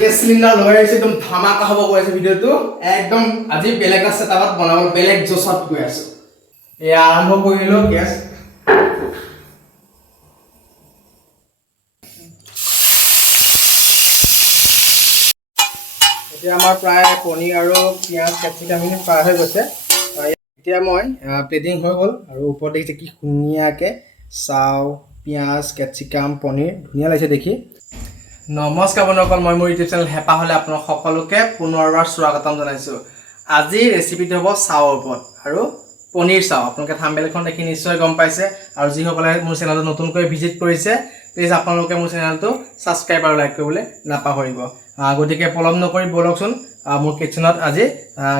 Gas cylinder লৈ আহিছোঁ একদম ধামাকা হ'ব গৈ আছে ভিডিঅ'টো। একদম আজি বেলেগ আছে তাত বনাব, বেলেগ জচত গৈ আছোঁ। এয়া আৰম্ভ কৰিলোঁ গেছ এতিয়া আমাৰ প্ৰায় পনীৰ আৰু পিঁয়াজ কেপচিকামখিনি ফ্ৰাই হৈ গৈছে। এতিয়া মই প্লেটিং হৈ গ'ল। আৰু ওপৰত দেখিছে কি ধুনীয়াকৈ চাউ পিঁয়াজ, কেপচিকাম, পনীৰ, ধুনীয়া লাগিছে দেখি। নমস্কাৰ বন্ধুসকল, মই মোৰ ইউটিউব চেনেল হেঁপাহ হ'লে আপোনাক সকলোকে পুনৰবাৰ স্বাগতম জনাইছোঁ। আজি ৰেচিপিটো হ'ব চাউৰ ওপৰত আৰু পনীৰ চাউ। আপোনালোকে থাম্বেলখন দেখি নিশ্চয় গম পাইছে আৰু যিসকলে মোৰ চেনেলটো নতুনকৈ ভিজিট কৰিছে প্লিজ আপোনালোকে মোৰ চেনেলটো ছাবস্ক্ৰাইব আৰু লাইক কৰিবলৈ নাপাহৰিব। গতিকে পলম নকৰি ব'লকচোন মোৰ কিটচেনত আজি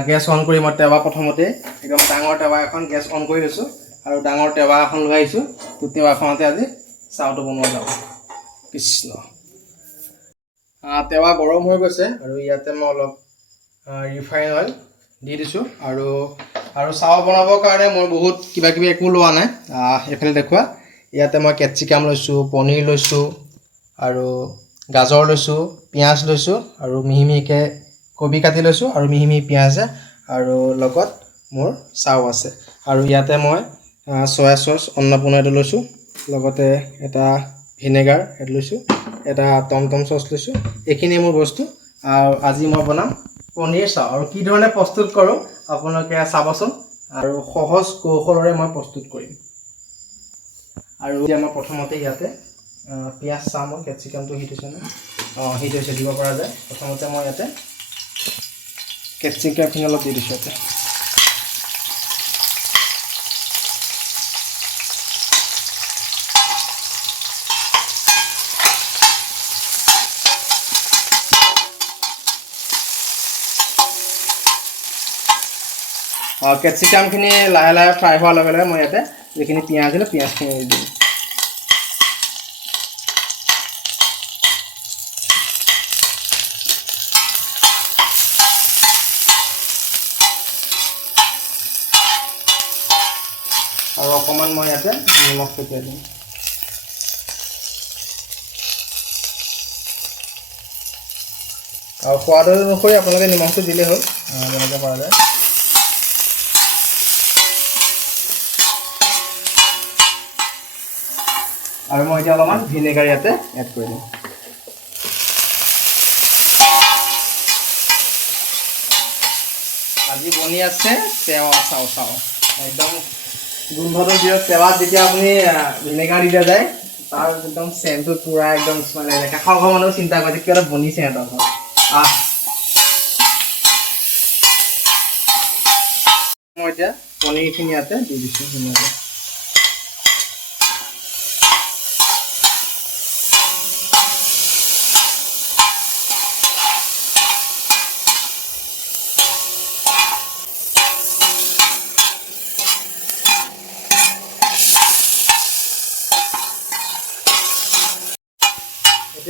গেছ অন কৰি মই টেৱা প্ৰথমতে, একদম ডাঙৰ টেৱা এখন গেছ অন কৰি লৈছোঁ আৰু ডাঙৰ টেৱা এখন লৈ আহিছোঁ তো টেৱাখনতে আজি চাউটো বনোৱা যাব। কৃষ্ণ। টেৱা গৰম হৈ গৈছে আৰু ইয়াতে মই অলপ ৰিফাইন অইল দি দিছোঁ আৰু আৰু চাউ বনাবৰ কাৰণে মই বহুত কিবা কিবি একো লোৱা নাই। এইফালে দেখুওৱা। ইয়াতে মই কেপচিকাম লৈছোঁ পনীৰ লৈছোঁ আৰু গাজৰ লৈছোঁ পিঁয়াজ লৈছোঁ আৰু মিহি মিহিকৈ কবি কাটি লৈছোঁ আৰু মিহি মিহি পিঁয়াজ আৰু লগত মোৰ চাউ আছে। আৰু ইয়াতে মই চয়া চচ অন্নপূৰ্ণা এইটো লৈছোঁ লগতে এটা ভিনেগাৰ সেইটো লৈছোঁ। এটা টমটম চচ লৈছোঁ। এইখিনিয়ে মোৰ বস্তু। আৰু আজি মই বনাম পনীৰ চাউ আৰু কি ধৰণে প্ৰস্তুত কৰোঁ, আপোনালোকে চাবচোন। আৰু সহজ কৌশলৰে মই প্ৰস্তুত কৰিম। আৰু এতিয়া মই প্ৰথমতে ইয়াতে পিঁয়াজ চাওঁ মই কেপচিকামটো হিট হৈছে নে? অঁ, হিট হৈছে, দিব পৰা যায়। প্ৰথমতে মই ইয়াতে কেপচিকামখিনি অলপ দি দিছোঁ ইয়াতে। কেপচিকামখিনি লাহে লাহে ফ্ৰাই হোৱাৰ লগে লগে মই ইয়াতে যিখিনি পিঁয়াজ আছিলে, পিঁয়াজখিনি দি দিম। আৰু অকণমান মই ইয়াতে নিমখ ছটিয়াই দিম। আৰু সোৱাদ অনুসৰি আপোনালোকে নিমখটো দিলেই হ'ল। যেনেকৈ পৰা যায়। আৰু মই এতিয়া অলপমান ভিনেগাৰ ইয়াতে এড কৰি দিম আজি বনি আছে তেৱা চাও চাও। একদম গোন্ধটো দিয়ে তেৱাত যেতিয়া আপুনি ভিনেগাৰ দি দিয়া যায়, তাৰ একদম চেণ্টটো পূৰা একদম মানে কাষৰ ঘৰ মানুহেও চিন্তা কৰিছে এটা বনিছে সিহঁতৰ ঘৰত। আহ। মই এতিয়া পনীৰখিনি ইয়াতে দি দিছোঁ ধুনীয়াকৈ।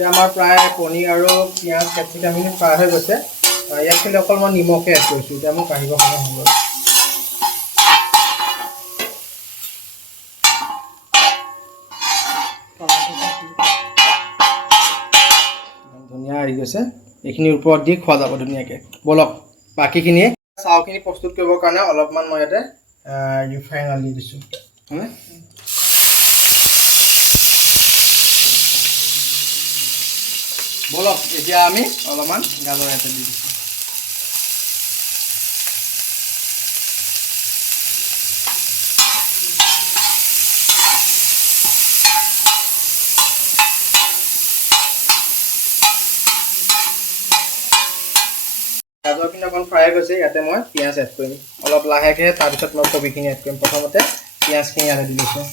এতিয়া আমাৰ প্ৰায় পনীৰ আৰু পিঁয়াজ কেপচিকামখিনি ফ্ৰাই হৈ গৈছে। ইয়াত খালি অকল মই নিমখে এড কৰিছোঁ, এতিয়া মোৰ কাঢ়িব সময় হৈ গ'ল। একদম ধুনীয়া আহি গৈছে। এইখিনিৰ ওপৰত দি খোৱা যাব ধুনীয়াকৈ। ব'লক, বাকীখিনিয়ে চাউখিনি প্ৰস্তুত কৰিবৰ কাৰণে অলপমান মই ইয়াতে ৰিফাইন দি দিছোঁ। হয়নে? ব'লক এতিয়া আমি অলপমান গাজৰ ইয়াতে দি দিছোঁ। গাজৰখিনি অকণ ফ্ৰাই গৈছে, ইয়াতে মই পিঁয়াজ এড কৰিম। অলপ লাহেকৈ তাৰপিছত মই কবিখিনি এড কৰিম। প্ৰথমতে পিঁয়াজখিনি ইয়াতে দি দিছোঁ।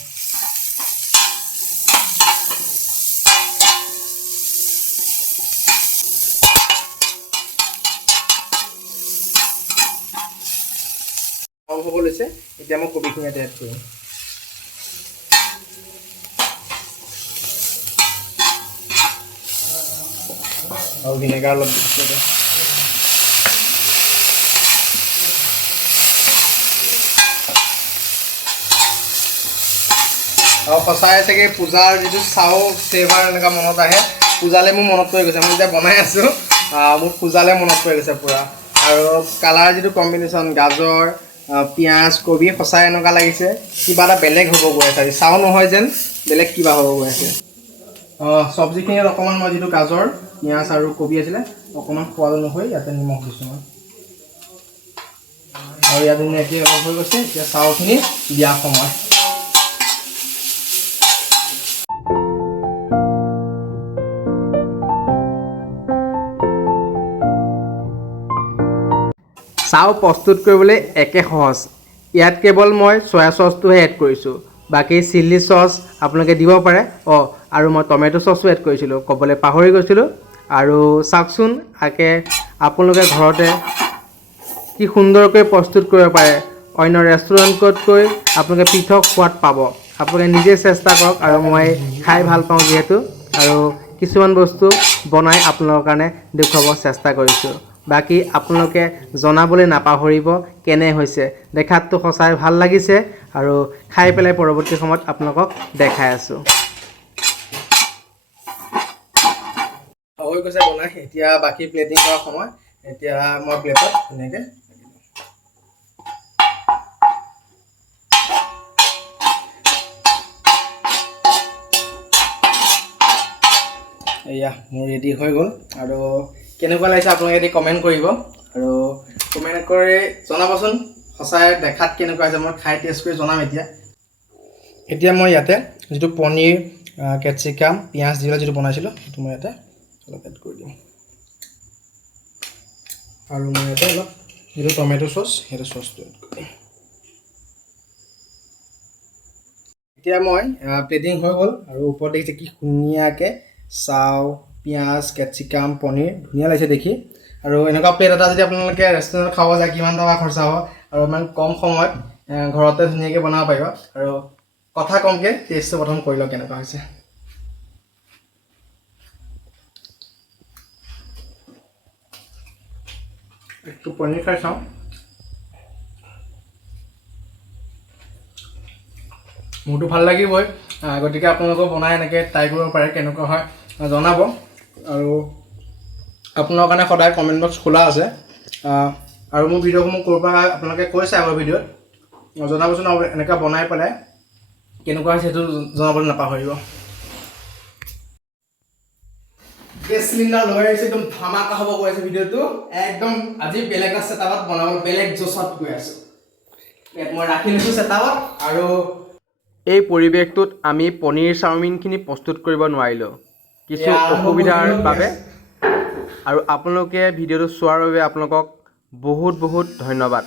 হ'ব লৈছে এতিয়া মই কবিখিনি ইয়াতে এড কৰিম আৰু ভিনেগাৰ অলপ আৰু সঁচাই চাগে পূজাৰ যিটো চাউ ফ্লেভাৰ এনেকুৱা মনত আহে। পূজালৈ মোৰ মনত পৰি গৈছে, মই যেতিয়া বনাই আছোঁ মোৰ পূজালৈ মনত পৰি গৈছে পূৰা। আৰু কালাৰ যিটো কম্বিনেশ্যন গাজৰ পিঁয়াজ কবি সঁচাই এনেকুৱা লাগিছে। কিবা এটা বেলেগ হ'ব গৈ আছে চাও নহয় যেন বেলেগ কিবা হ'ব গৈ আছে। চব্জিখিনিত অকণমান মই যিটো গাজৰ পিঁয়াজ আৰু কবি আছিলে অকণমান সোৱাদ অনুসৰি ইয়াতে নিমখ দিছোঁ মই। আৰু ইয়াত ধুনীয়াকৈ অলপ হৈ গৈছে। এতিয়া চাউলখিনি দিয়া সময়। চাও প্ৰস্তুত কৰিবলৈ একে সহজ। ইয়াত কেৱল মই চয়া চচটোহে এড কৰিছোঁ। বাকী চিলি চচ আপোনালোকে দিব পাৰে। অঁ, আৰু মই টমেট' চচো এড কৰিছিলোঁ। ক'বলৈ পাহৰি গৈছিলোঁ। আৰু চাওকচোন আকে আপোনালোকে ঘৰতে কি সুন্দৰকৈ প্ৰস্তুত কৰিব পাৰে। অন্য ৰেষ্টুৰেণ্টতকৈ আপোনালোকে পৃথক সোৱাদ পাব। আপোনালোকে নিজে চেষ্টা কৰক আৰু মই খাই ভালো পাওঁ যিহেতু। আৰু কিছুমান বস্তু বনাই আপোনালোকৰ কাৰণে দেখুৱাব চেষ্টা কৰিছোঁ। বাকী আপোনালোকে জনাবলৈ নাপাহৰিব কেনে হৈছে। দেখাততো সঁচাই ভালো লাগিছে আৰু খাই পেলাই পৰৱৰ্তী সময়ত আপোনালোকক দেখাই আছোঁ। হৈ গৈছে বনাই। এতিয়া বাকী প্লেটিং কৰাৰ সময়। এতিয়া মই প্লেটত ধুনীয়াকৈ এয়া মোৰ ৰেডি হৈ গ'ল। আৰু কেনেকুৱা লাগিছে আপোনালোকে এটি কমেণ্ট কৰিব। আৰু কমেণ্ট কৰি জনাবচোন, সঁচাই দেখাত কেনেকুৱা হৈছে, মই খাই টেষ্ট কৰি জনাম এতিয়া। এতিয়া মই ইয়াতে যিটো পনীৰ কেপচিকাম, পিঁয়াজ দি পেলাই যিটো বনাইছিলোঁ, সেইটো মই ইয়াতে অলপ এড কৰি দিম আৰু মই ইয়াতে অলপ যিটো টমেট' চচ সেইটো চচটো এড কৰি দিম। এতিয়া মই প্লেটিং হৈ গ'ল, আৰু ওপৰত দেখিছে কি ধুনীয়াকৈ চাউ পিঁয়াজ কেপচিকাম পনীৰ, ধুনীয়া লাগিছে দেখি। আৰু এনেকুৱা প্লেট এটা যদি আপোনালোকে ৰেষ্টুৰেণ্টত খাব যায়, কিমান টকা খৰচা হ'ব, আৰু ইমান কম সময়ত ঘৰতে ধুনীয়াকৈ বনাব পাৰিব। আৰু কথা কমকৈ টেষ্টটো প্ৰথম কৰি লওক কেনেকুৱা হৈছে। একটু পনীৰ খাই চাওঁ। মোৰতো ভালো লাগিবই। গতিকে আপোনালোকেও বনাই এনেকৈ ট্ৰাই কৰিব পাৰে, কেনেকুৱা হয়, জনাব। আৰু আপোনালোকৰ কাৰণে সদায় কমেণ্ট বক্স খোলা আছে। আৰু মোৰ ভিডিঅ'সমূহ ক'ৰ পৰা আপোনালোকে কৈছে আগৰ ভিডিঅ'ত জনাবচোন আৰু এনেকৈ বনাই পেলাই কেনেকুৱা হৈছে সেইটো জনাবলৈ নাপাহৰিব। গেছ চিলিণ্ডাৰ লৈ আহিছে একদম ধামাকা হ'ব গৈ আছে ভিডিঅ'টো। একদম আজি বেলেগ এটা ছেটাপত বনাব বেলেগ জচত গৈ আছোঁ। ইয়াত মই ৰাখি লৈছোঁ ছেটাপত আৰু এই পৰিৱেশটোত আমি পনীৰ চাওমিনখিনি প্ৰস্তুত কৰিব নোৱাৰিলোঁ। কিছু অসুবিধাৰ বাবে। আৰু আপোনালোকে ভিডিঅ'টো চোৱাৰ বাবে আপোনালোকক বহুত বহুত ধন্যবাদ।